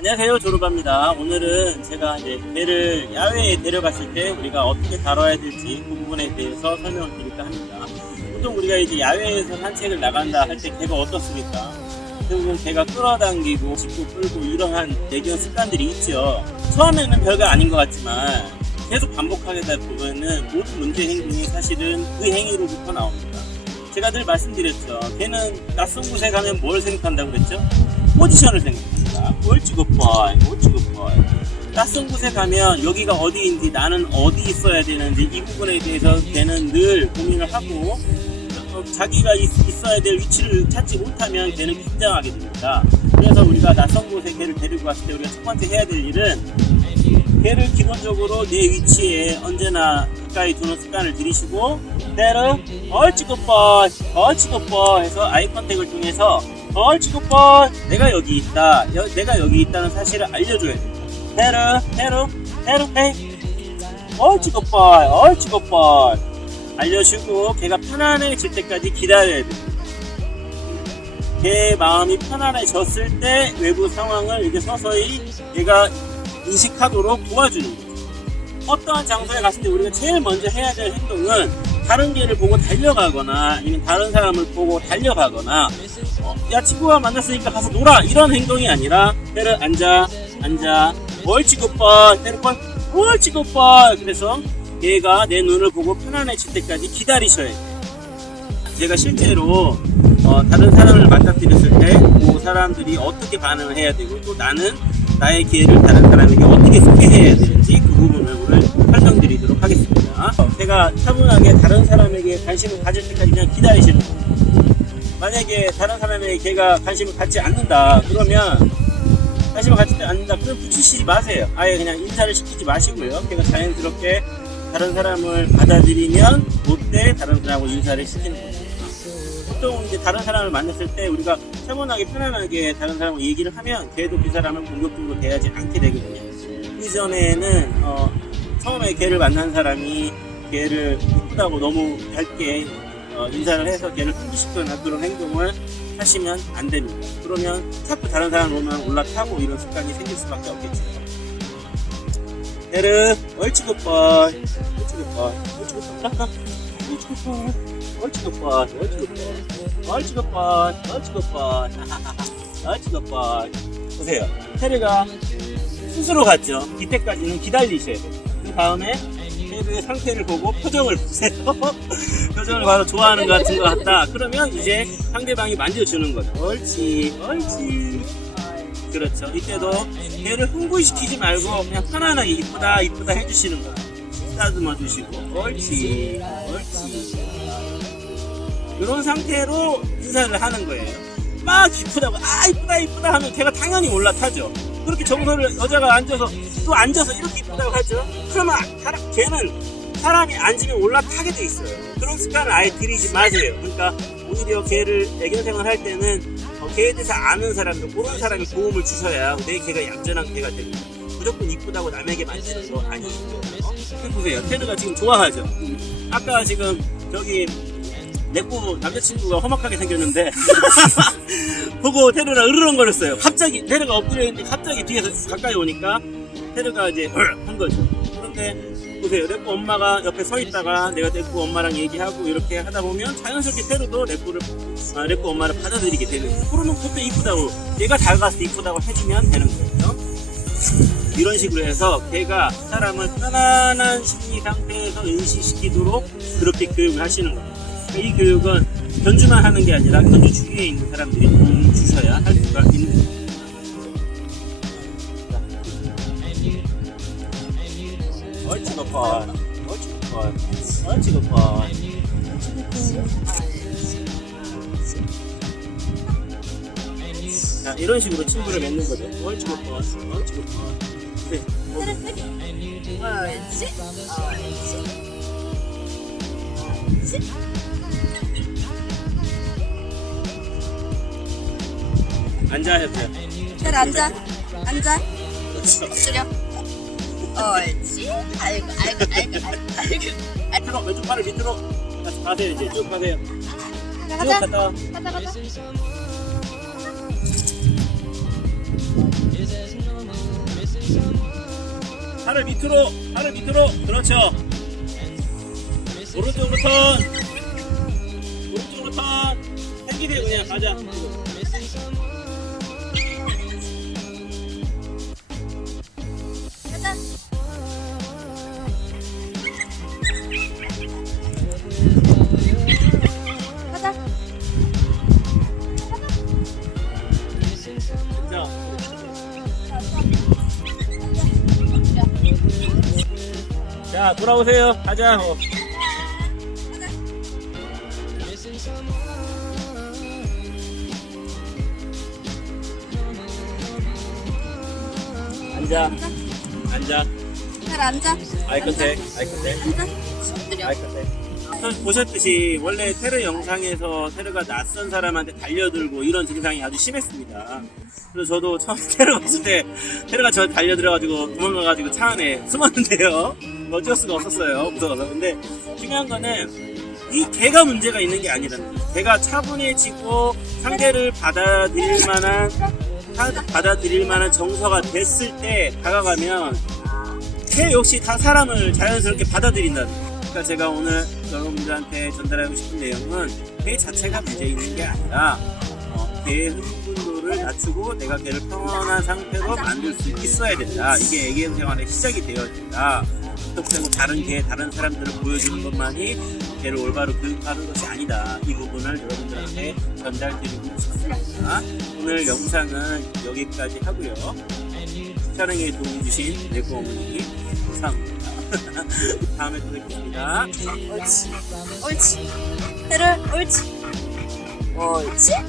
안녕하세요 조르바입니다. 오늘은 제가 이제 개를 야외에 데려갔을 때 우리가 어떻게 다뤄야 될지 그 부분에 대해서 설명을 드릴까 합니다. 보통 우리가 이제 야외에서 산책을 나간다 할 때 개가 어떻습니까? 대부분 개가 끌어당기고 짚고 끌고 이러한 내견 습관들이 있죠. 처음에는 별거 아닌 것 같지만 계속 반복하다 보면은 모든 문제 행동이 사실은 그 행위로부터 나옵니다. 제가 늘 말씀드렸죠. 개는 낯선 곳에 가면 뭘 생각한다고 그랬죠? 포지션을 생각합니다. 뭘 찍어봐. 낯선 곳에 가면 여기가 어디인지 나는 어디 있어야 되는지 이 부분에 대해서 걔는 늘 고민을 하고 어, 자기가 있, 어야될 위치를 찾지 못하면 걔는 긴장하게 됩니다. 그래서 우리가 낯선 곳에 걔를 데리고 갔을 때 우리가 첫 번째 해야 될 일은 걔를 기본적으로 내 위치에 언제나 가까이 두는 습관을 들이시고 때를 얼찍어봐, 얼찍어봐 해서 아이 컨택을 통해서 얼찍어봐 내가 여기 있다, 여- 내가 여기 있다는 사실을 알려줘야 돼. 테르, 테르, 테르, 헤이. 얼찍어봐, 얼찍어봐 알려주고 걔가 편안해질 때까지 기다려야 돼. 걔 마음이 편안해졌을 때 외부 상황을 이제 서서히 얘가 인식하도록 도와주는 거죠. 어떠한 장소에 갔을 때 우리가 제일 먼저 해야 될 행동은 다른 개를 보고 달려가거나 아니면 다른 사람을 보고 달려가거나 어, 야 친구가 만났으니까 가서 놀아. 이런 행동이 아니라 때를 앉아 앉아. 뭘 찍어봐 때를 뭘 찍어봐 그래서 얘가 내 눈을 보고 편안해질 때까지 기다리셔야 돼요. 제가 실제로 어, 다른 사람을 맞닥뜨렸을 때 그 사람들이 어떻게 반응을 해야 되고 또 나는 나의 기회를 다른 사람에게 어떻게 소개해야 되는지 그 부분을 오늘 설명드리도록 하겠습니다. 어, 제가 차분하게 다른 사람에게 관심을 가질 때까지 그냥 기다리시는 거예요. 만약에 다른 사람에게 걔가 관심을 갖지 않는다 그러면 관심을 갖지 않는다 그럼 붙이시지 마세요. 아예 그냥 인사를 시키지 마시고요. 걔가 자연스럽게 다른 사람을 받아들이면 그때 다른 사람하고 인사를 시키는 거예요. 보통 이제 다른 사람을 만났을 때 우리가 차분하게 편안하게 다른 사람과 얘기를 하면 걔도 그 사람을 공격적으로 대하지 않게 되거든요. 이전에는 어, 처음에 걔를 만난 사람이 걔를 이쁘다고 너무 밝게 어, 인사를 해서 걔를 흥미시키거나 그런 행동을 하시면 안 됩니다. 그러면 자꾸 다른 사람 오면 올라타고 이런 습관이 생길 수밖에 없겠죠. 걔를 얼치고빠, 얼치고빠, 얼치고빠, 얼치고빠. 얼치고빠, 얼치고빠, 얼치고빠, 얼치고빠, 얼치고빠. 보세요. 테르가 스스로 갔죠. 이때까지는 기다리셔야 돼요. 그 다음에 테르의 상태를 보고 표정을 보세요. 표정을 바로 좋아하는 것 같은 것 같다. 그러면 이제 상대방이 만져주는 거죠. 옳지, 옳지. 그렇죠. 이때도 걔를 흥분시키지 말고 그냥 편안하게 이쁘다, 이쁘다 해주시는 거예요. 따듬어 주시고, 옳지, 옳지. 이런 상태로 인사를 하는 거예요. 막 이쁘다고 아 이쁘다 이쁘다 하면 걔가 당연히 올라타죠. 그렇게 정서를 여자가 앉아서 또 앉아서 이렇게 이쁘다고 하죠. 그러면 사람, 걔는 사람이 앉으면 올라타게 돼 있어요. 그런 습관을 아예 들이지 마세요. 그러니까 오히려 걔를 애견생활 할 때는 어, 걔에 대해서 아는 사람들, 모르는 사람이 도움을 주셔야 내 걔가 얌전한 개가 됩니다. 무조건 이쁘다고 남에게 만지는 거 아니에요. 어? 보세요. 테드가 지금 좋아하죠. 아까 지금 저기 내꼬 남자친구가 험악하게 생겼는데 보고 테르가 으르렁거렸어요. 갑자기 테르가 엎드려 있는데 갑자기 뒤에서 가까이 오니까 테르가 이제 한 거죠. 그런데 보세요. 내꼬 엄마가 옆에 서 있다가 내가 내꼬 엄마랑 얘기하고 이렇게 하다 보면 자연스럽게 테르도 내꼬를 아, 내꼬 엄마를 받아들이게 되는 거예요. 그러면 그때 이쁘다고 얘가 다가가서 이쁘다고 해주면 되는 거예요. 이런 식으로 해서 걔가 사람을 편안한 심리 상태에서 인식시키도록 그렇게 교육을 하시는 겁니다. 이 교육은 견주만 하는 게 아니라 견주 주위에 있는 사람들이 도움을 주셔야 할 수가 있는 거예요. 높아, 얼치 높아. 자, 이런 식으로 친구를 맺는 거죠. 얼치 높아, 얼치 높아. 네, 어, 옳지? 옳지? 앉아 해보세요. 잘 앉아. 앉아. 엎드려. 옳지? 아이고, 아이고, 아이고, 아이고, 아이고. 밑으로 왼쪽 팔을 밑으로. 다시 가세요 이제. 쭉 가세요. 쭉 가자, 갔다 가자, 가자. 팔을 밑으로 팔을 밑으로. 그렇죠. 오른쪽으로 턴. 오른쪽으로 턴. 당기세요 그냥. 가자 가자. 돌아오세요 가자 어. 앉아 앉아 잘 앉아. 아이 컨택 아이 컨택 앉아. 아이 컨택 선 보셨듯이 원래 테러 영상에서 테러가 낯선 사람한테 달려들고 이런 증상이 아주 심했습니다. 그래서 저도 처음 테러 봤을 때 테러가 저 달려들어가지고 도망가가지고 차 안에 숨었는데요. 어쩔 수가 없었어요. 무서워서. 근데 중요한 거는 이 개가 문제가 있는 게 아니라는 거예요. 개가 차분해지고 상대를 받아들일 만한 하- 받아들일 만한 정서가 됐을 때 다가가면 개 역시 다 사람을 자연스럽게 받아들인다는 거예요. 그러니까 제가 오늘 여러분들한테 전달하고 싶은 내용은 개 자체가 문제 있는 게 아니라 어, 개의 흥분도를 낮추고 내가 개를 평온한 상태로 만들 수 있어야 된다. 이게 애견 생활의 시작이 되어야 된다. 그렇다고 다른 개, 다른 사람들을 보여주는 것만이 개를 올바로 교육하는 것이 아니다. 이 부분을 여러분들한테 전달드리고 싶습니다. 오늘 영상은 여기까지 하고요. 촬영에 도움 주신 내고 어머니 감사합니다. 다음에 또 뵙겠습니다. 옳지. 옳지. 테를 옳지. 옳지.